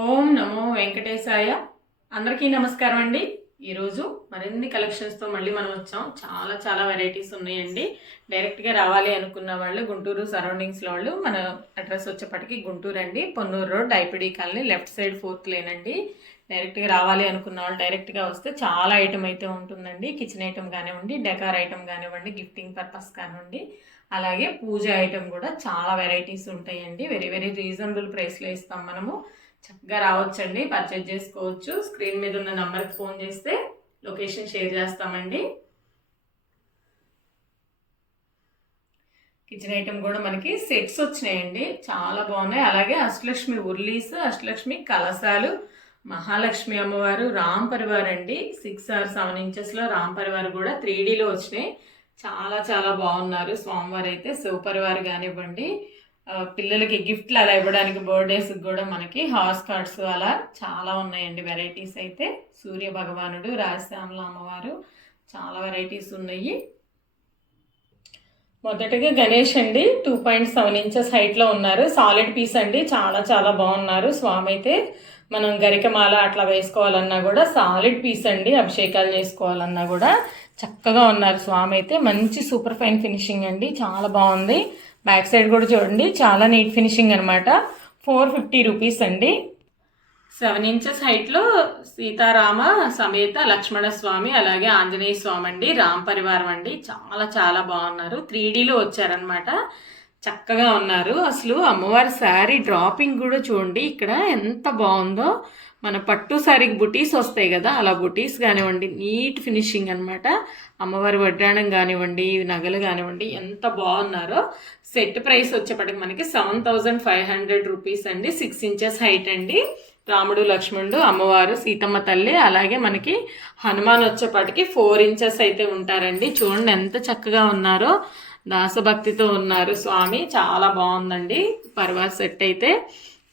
ఓం నమో వెంకటేశాయ. అందరికీ నమస్కారం అండి. ఈరోజు మరిన్ని కలెక్షన్స్తో మళ్ళీ మనం వచ్చాం. చాలా వెరైటీస్ ఉన్నాయండి. డైరెక్ట్గా రావాలి అనుకున్న వాళ్ళు గుంటూరు సరౌండింగ్స్లో వాళ్ళు మన అడ్రస్ వచ్చేప్పటికి గుంటూరు అండి, Ponnur road, IPD colony, left side 4th lane అండి. డైరెక్ట్గా రావాలి అనుకున్న వాళ్ళు డైరెక్ట్గా వస్తే చాలా ఐటమ్ అయితే ఉంటుందండి. కిచెన్ ఐటమ్ కానివ్వండి, డెకార్ ఐటమ్ కానివ్వండి, గిఫ్టింగ్ పర్పస్ కానివ్వండి, అలాగే పూజ ఐటమ్ కూడా చాలా వెరైటీస్ ఉంటాయండి. వెరీ రీజనబుల్ ప్రైస్లో ఇస్తాం మనము. చక్కగా రావచ్చండి, పర్చేజ్ చేసుకోవచ్చు. స్క్రీన్ మీద ఉన్న నంబర్కి ఫోన్ చేస్తే లొకేషన్ షేర్ చేస్తామండి. కిచెన్ ఐటమ్ కూడా మనకి సెట్స్ వచ్చినాయండి, చాలా బాగున్నాయి. అలాగే అష్టలక్ష్మి ఉర్లీస్, అష్టలక్ష్మి కలశాలు, మహాలక్ష్మి అమ్మవారు, రామ్ పరివార్ అండి. 6 or 7 ఇంచెస్లో రామ్ పరివార్ కూడా 3Dలో వచ్చినాయి. చాలా బాగున్నారు స్వామివారు అయితే. శివ పరివార్ కానివ్వండి, పిల్లలకి గిఫ్ట్లు అలా ఇవ్వడానికి, బర్త్డేస్కి కూడా మనకి హార్స్ కార్డ్స్ అలా చాలా ఉన్నాయండి వెరైటీస్ అయితే. సూర్య భగవానుడు, రాజశ్యామల అమ్మవారు, చాలా వెరైటీస్ ఉన్నాయి. మొదటగా గణేష్ అండి, 2.7 ఇంచెస్ హైట్లో ఉన్నారు. సాలిడ్ పీస్ అండి, చాలా బాగున్నారు స్వామి అయితే. మనం గరికమాల అట్లా వేసుకోవాలన్నా కూడా సాలిడ్ పీస్ అండి. అభిషేకాలు చేసుకోవాలన్నా కూడా చక్కగా ఉన్నారు స్వామి అయితే. మంచి సూపర్ ఫైన్ ఫినిషింగ్ అండి, చాలా బాగుంది. బ్యాక్ సైడ్ కూడా చూడండి, చాలా నీట్ ఫినిషింగ్ అనమాట. 450 రూపీస్ అండి. 7 ఇంచెస్ హైట్లో సీతారామ సమేత లక్ష్మణ స్వామి, అలాగే ఆంజనేయ స్వామి అండి, రామ్ పరివారం అండి. చాలా బాగున్నారు. 3Dలో వచ్చారనమాట. చక్కగా ఉన్నారు. అసలు అమ్మవారి శారీ డ్రాపింగ్ కూడా చూడండి ఇక్కడ ఎంత బాగుందో. మన పట్టు శారీకి బుటీస్ వస్తాయి కదా, అలా బుటీస్ కానివ్వండి, నీట్ ఫినిషింగ్ అనమాట. అమ్మవారి వడ్డాణం కానివ్వండి, నగలు కానివ్వండి, ఎంత బాగున్నారో. సెట్ ప్రైస్ వచ్చేప్పటికి మనకి 7500 రూపీస్ అండి. 6 ఇంచెస్ హైట్ అండి. రాముడు, లక్ష్మణుడు, అమ్మవారు, సీతమ్మ తల్లి, అలాగే మనకి హనుమాన్ వచ్చేప్పటికి 4 ఇంచెస్ అయితే ఉంటారండి. చూడండి ఎంత చక్కగా ఉన్నారో. దాసభక్తితో ఉన్నారు స్వామి, చాలా బాగుందండి పరివార్ సెట్ అయితే.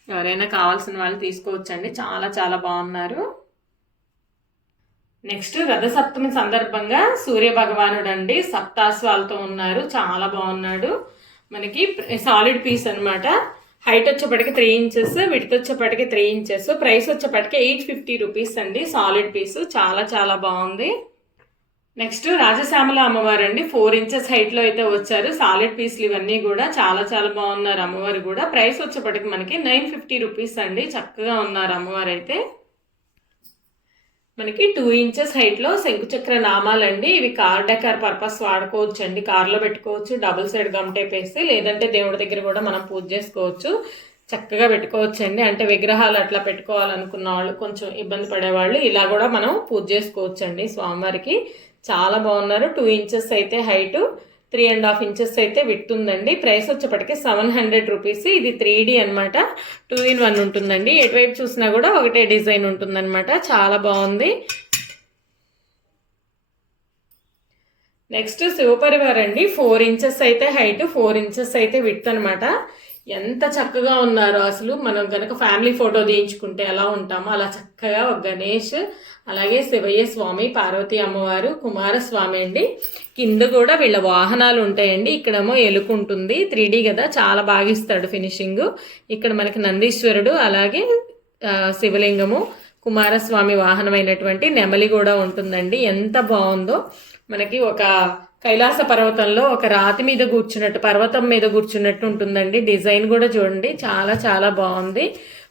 ఎవరైనా కావాల్సిన వాళ్ళు తీసుకోవచ్చండి. చాలా బాగున్నారు. నెక్స్ట్ రథసప్తమి సందర్భంగా సూర్య భగవానుడు అండి, సప్తాశ్వాలతో ఉన్నారు. చాలా బాగున్నాడు. మనకి సాలిడ్ పీస్ అనమాట. హైట్ వచ్చేప్పటికి 3 ఇంచెస్, విడ్త్ వచ్చేప్పటికి 3 ఇంచెస్. ప్రైస్ వచ్చేప్పటికి 850 రూపీస్ అండి. సాలిడ్ పీస్ చాలా బాగుంది. నెక్స్ట్ రాజశ్యామల అమ్మవారు అండి, 4 ఇంచెస్ హైట్లో అయితే వచ్చారు. సాలిడ్ పీస్లు ఇవన్నీ కూడా చాలా బాగున్నారు అమ్మవారు కూడా. ప్రైస్ వచ్చేప్పటికి మనకి 950 రూపీస్ అండి. చక్కగా ఉన్నారు అమ్మవారు అయితే. మనకి 2 ఇంచెస్ హైట్లో శంకుచక్ర నామాలండి. ఇవి కార్ డెకార్ పర్పస్ వాడుకోవచ్చు అండి. కార్లో పెట్టుకోవచ్చు, డబుల్ సైడ్ గమ్ టేప్ వేసి, లేదంటే దేవుడి దగ్గర కూడా మనం పూజ చేసుకోవచ్చు. చక్కగా పెట్టుకోవచ్చు అండి. అంటే విగ్రహాలు అట్లా పెట్టుకోవాలనుకున్న వాళ్ళు, కొంచెం ఇబ్బంది పడేవాళ్ళు ఇలా కూడా మనం పూజ చేసుకోవచ్చు అండి స్వామివారికి. చాలా బాగున్నారు. 2 ఇంచెస్ అయితే హైటు, 3.5 ఇంచెస్ అయితే విడ్త్ ఉందండి. ప్రైస్ వచ్చేప్పటికి 700 రూపీస్. ఇది 3D అనమాట. 2 in 1 ఉంటుందండి. ఎటువైపు చూసినా కూడా ఒకటే డిజైన్ ఉంటుందన్నమాట. చాలా బాగుంది. నెక్స్ట్ శివపరివార్ అండి, 4 ఇంచెస్ అయితే హైట్, 4 ఇంచెస్ అయితే విడ్త్ అనమాట. ఎంత చక్కగా ఉన్నారో అసలు. మనం కనుక ఫ్యామిలీ ఫోటో తీయించుకుంటే ఎలా ఉంటామో అలా చక్కగా ఒక గణేష్, అలాగే శివయ్య స్వామి, పార్వతీ అమ్మవారు, కుమారస్వామి అండి. కింద కూడా వీళ్ళ వాహనాలు ఉంటాయండి. ఇక్కడేమో ఎలుక ఉంటుంది. 3D కదా, చాలా బాగా ఇస్తాడు ఫినిషింగ్. ఇక్కడ మనకి నందీశ్వరుడు, అలాగే శివలింగము, కుమారస్వామి వాహనమైనటువంటి నెమలి కూడా ఉంటుందండి. ఎంత బాగుందో. మనకి ఒక కైలాస పర్వతంలో ఒక రాతి మీద కూర్చున్నట్టు, పర్వతం మీద కూర్చున్నట్టు ఉంటుందండి. డిజైన్ కూడా చూడండి, చాలా బాగుంది.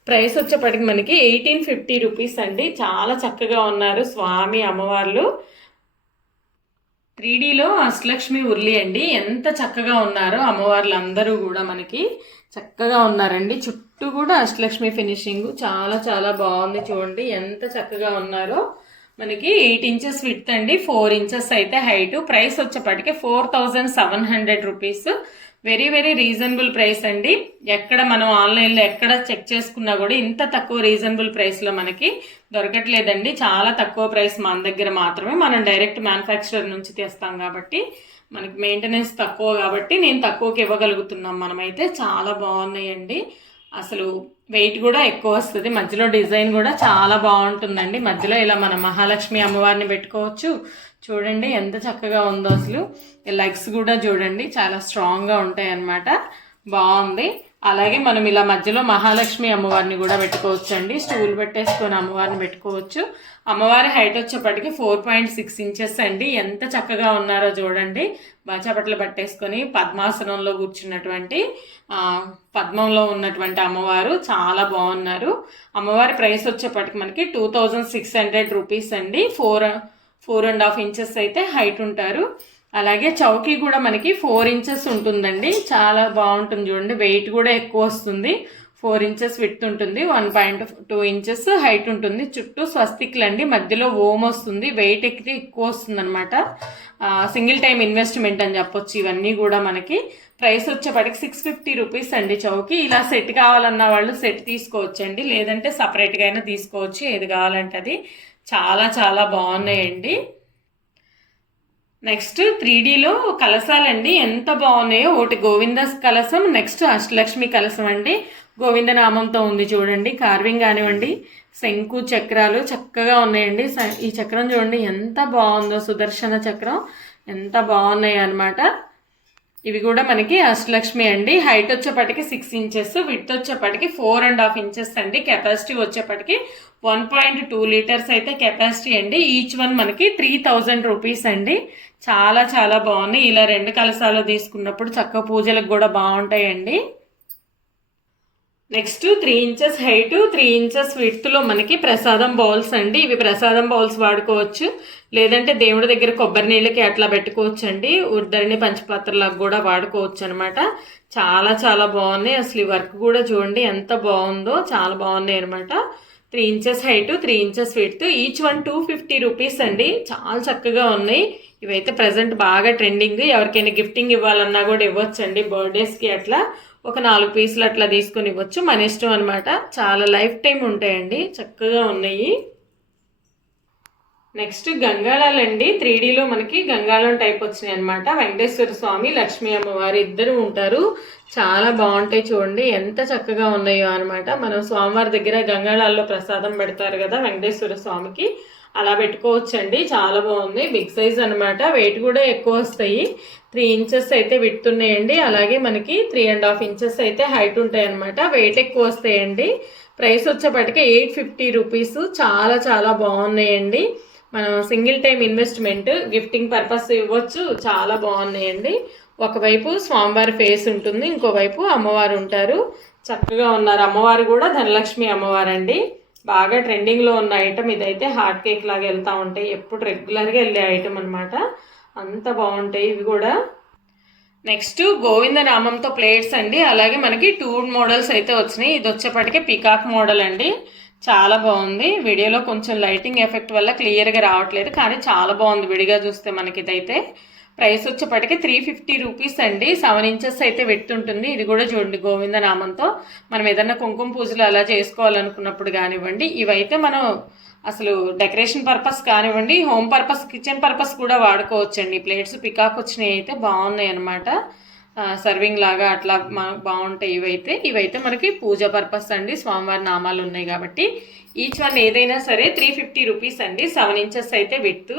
ప్రైస్ వచ్చేప్పటికి మనకి 1850 రూపీస్ అండి. చాలా చక్కగా ఉన్నారు స్వామి అమ్మవార్లు. 3Dలో అష్టలక్ష్మి ఉర్లి అండి. ఎంత చక్కగా ఉన్నారో అమ్మవార్లు అందరూ కూడా మనకి చక్కగా ఉన్నారండి. చుట్టూ కూడా అష్టలక్ష్మి ఫినిషింగ్ చాలా బాగుంది. చూడండి ఎంత చక్కగా ఉన్నారో. మనకి 8 ఇంచెస్ విడ్త్ అండి, 4 ఇంచెస్ అయితే హైట్. ప్రైస్ వచ్చేప్పటికి 4700 రూపీస్. వెరీ రీజనబుల్ ప్రైస్ అండి. ఎక్కడ మనం ఆన్లైన్లో ఎక్కడ చెక్ చేసుకున్నా కూడా ఇంత తక్కువ రీజనబుల్ ప్రైస్లో మనకి దొరకట్లేదండి. చాలా తక్కువ ప్రైస్ మన దగ్గర మాత్రమే. మనం డైరెక్ట్ మ్యానుఫ్యాక్చరర్ నుంచి తెస్తాం కాబట్టి మనకి మెయింటెనెన్స్ తక్కువ, కాబట్టి నేను తక్కువకి ఇవ్వగలుగుతున్నాం మనమైతే. చాలా బాగున్నాయండి. అసలు వెయిట్ కూడా ఎక్కువ వస్తుంది. మధ్యలో డిజైన్ కూడా చాలా బాగుంటుందండి. మధ్యలో ఇలా మన మహాలక్ష్మి అమ్మవారిని పెట్టుకోవచ్చు. చూడండి ఎంత చక్కగా ఉందో అసలు. లెగ్స్ కూడా చూడండి చాలా స్ట్రాంగ్గా ఉంటాయి అన్నమాట. బాగుంది. అలాగే మనం ఇలా మధ్యలో మహాలక్ష్మి అమ్మవారిని కూడా పెట్టుకోవచ్చండి. స్టూల్ పెట్టేసుకొని అమ్మవారిని పెట్టుకోవచ్చు. అమ్మవారి హైట్ వచ్చేప్పటికి 4.6 ఇంచెస్ అండి. ఎంత చక్కగా ఉన్నారో చూడండి. బాచాపట్లు పట్టేసుకొని పద్మాసనంలో కూర్చున్నటువంటి పద్మంలో ఉన్నటువంటి అమ్మవారు చాలా బాగున్నారు. అమ్మవారి ప్రైస్ వచ్చేప్పటికి మనకి 2600 రూపీస్ అండి. 4.5 ఇంచెస్ అయితే హైట్ ఉంటారు. అలాగే చౌకీ కూడా మనకి 4 ఇంచెస్ ఉంటుందండి. చాలా బాగుంటుంది చూడండి. వెయిట్ కూడా ఎక్కువ వస్తుంది. 4 ఇంచెస్ విడ్త్ ఉంటుంది. 1.2 ఇంచెస్ హైట్ ఉంటుంది. చుట్టూ స్వస్తిక్లు అండి. మధ్యలో ఓం వస్తుంది. వెయిట్ ఎక్కితే ఎక్కువ వస్తుంది అనమాట. సింగిల్ టైం ఇన్వెస్ట్మెంట్ అని చెప్పొచ్చు. ఇవన్నీ కూడా మనకి ప్రైస్ వచ్చేప్పటికి 650 రూపీస్ అండి చౌకీ. ఇలా సెట్ కావాలన్న వాళ్ళు సెట్ తీసుకోవచ్చండి. లేదంటే సపరేట్గా అయినా తీసుకోవచ్చు. ఏది కావాలంటే అది. చాలా చాలా బాగున్నాయండి. నెక్స్ట్ 3Dలో కలశాలండి. ఎంత బాగున్నాయో. ఒకటి గోవింద కలశం, నెక్స్ట్ అష్టలక్ష్మి కలశం అండి. గోవింద నామంతో ఉంది చూడండి. కార్వింగ్ కానివ్వండి, శంకు చక్రాలు చక్కగా ఉన్నాయండి. ఈ చక్రం చూడండి ఎంత బాగుందో. సుదర్శన చక్రం ఎంత బాగున్నాయి అన్నమాట. ఇవి కూడా మనకి అష్టలక్ష్మి అండి. హైట్ వచ్చేప్పటికి 6 ఇంచెస్, విడ్త్ వచ్చేప్పటికి 4.5 ఇంచెస్ అండి. కెపాసిటీ వచ్చేప్పటికి 1.2 లీటర్స్ అయితే కెపాసిటీ అండి. ఈచ్ వన్ మనకి 3000 రూపీస్ అండి. చాలా చాలా బాగున్నాయి. ఇలా 2 కలశాలు తీసుకున్నప్పుడు చక్క పూజలకు కూడా బాగుంటాయండి. నెక్స్ట్ 3 ఇంచెస్ హైట్, 3 ఇంచెస్ విడ్త్లో మనకి ప్రసాదం బౌల్స్ అండి. ఇవి ప్రసాదం బౌల్స్ వాడుకోవచ్చు. లేదంటే దేవుడి దగ్గర కొబ్బరి నీళ్ళకి అట్లా పెట్టుకోవచ్చు అండి. ఉద్దరిని పంచపాత్రలకు కూడా వాడుకోవచ్చు అనమాట. చాలా చాలా బాగున్నాయి. అసలు ఈ వర్క్ కూడా చూడండి ఎంత బాగుందో. చాలా బాగున్నాయి అనమాట. 3 inches height, 3 inches width. Each one 250 rupees అండి. చాలా చక్కగా ఉన్నాయి. ఇవైతే ప్రజెంట్ బాగా ట్రెండింగ్. ఎవరికైనా గిఫ్టింగ్ ఇవ్వాలన్నా కూడా ఇవ్వచ్చండి. బర్త్డేస్కి అట్లా ఒక 4 పీసులు అట్లా తీసుకొని ఇవ్వచ్చు. మన ఇష్టం అనమాట. చాలా లైఫ్ టైం ఉంటాయండి. చక్కగా ఉన్నాయి. నెక్స్ట్ గంగాళాలండి. 3Dలో మనకి గంగాళం టైప్ వచ్చినాయి అనమాట. వెంకటేశ్వర స్వామి, లక్ష్మీ అమ్మవారు ఇద్దరు ఉంటారు. చాలా బాగుంటాయి చూడండి. ఎంత చక్కగా ఉన్నాయో అనమాట. మనం స్వామివారి దగ్గర గంగాళాల్లో ప్రసాదం పెడతారు కదా వెంకటేశ్వర స్వామికి, అలా పెట్టుకోవచ్చండి. చాలా బాగుంది. బిగ్ సైజ్ అనమాట. వెయిట్ కూడా ఎక్కువ వస్తాయి. 3 ఇంచెస్ అయితే విడ్త్ ఉన్నాయండి. అలాగే మనకి 3.5 ఇంచెస్ అయితే హైట్ ఉంటాయి అనమాట. వెయిట్ ఎక్కువ వస్తాయండి. ప్రైస్ వచ్చేప్పటికి 850 రూపీస్. చాలా చాలా బాగున్నాయండి. మనం single time investment, gifting purpose ఇవ్వచ్చు. చాలా బాగున్నాయండి. ఒకవైపు స్వామివారి ఫేస్ ఉంటుంది, ఇంకోవైపు అమ్మవారు ఉంటారు. చక్కగా ఉన్నారు. అమ్మవారు కూడా ధనలక్ష్మి అమ్మవారు అండి. బాగా ట్రెండింగ్లో ఉన్న ఐటమ్ ఇదైతే. హాట్ కేక్ లాగా వెళ్తూ ఉంటాయి. ఎప్పుడు రెగ్యులర్గా వెళ్ళే ఐటమ్ అనమాట. అంత బాగుంటాయి ఇవి కూడా. నెక్స్ట్ గోవింద నామంతో ప్లేట్స్ అండి. అలాగే మనకి 2 మోడల్స్ అయితే వచ్చినాయి. ఇది వచ్చేప్పటికే పికాక్ మోడల్ అండి. చాలా బాగుంది. వీడియోలో కొంచెం లైటింగ్ ఎఫెక్ట్ వల్ల క్లియర్గా రావట్లేదు, కానీ చాలా బాగుంది విడిగా చూస్తే మనకి. ఇదైతే ప్రైస్ వచ్చేప్పటికి 350 రూపీస్ అండి. 7 ఇంచెస్ అయితే పెట్టుంటుంది. ఇది కూడా చూడండి గోవింద నామంతో. మనం ఏదన్నా కుంకుమ పూజలు అలా చేసుకోవాలనుకున్నప్పుడు కానివ్వండి. ఇవైతే మనం అసలు డెకరేషన్ పర్పస్ కానివ్వండి, హోమ్ పర్పస్, కిచెన్ పర్పస్ కూడా వాడుకోవచ్చండి. ప్లేట్స్ పికాక్ వచ్చినాయి అయితే బాగున్నాయి అనమాట. సర్వింగ్ లాగా అట్లా బాగుంటాయి. ఇవైతే మనకి పూజ పర్పస్ అండి. స్వామివారి నామాలు ఉన్నాయి కాబట్టి ఈచ్ వన్ ఏదైనా సరే 350 రూపీస్ అండి. 7 ఇంచెస్ అయితే విడ్త్.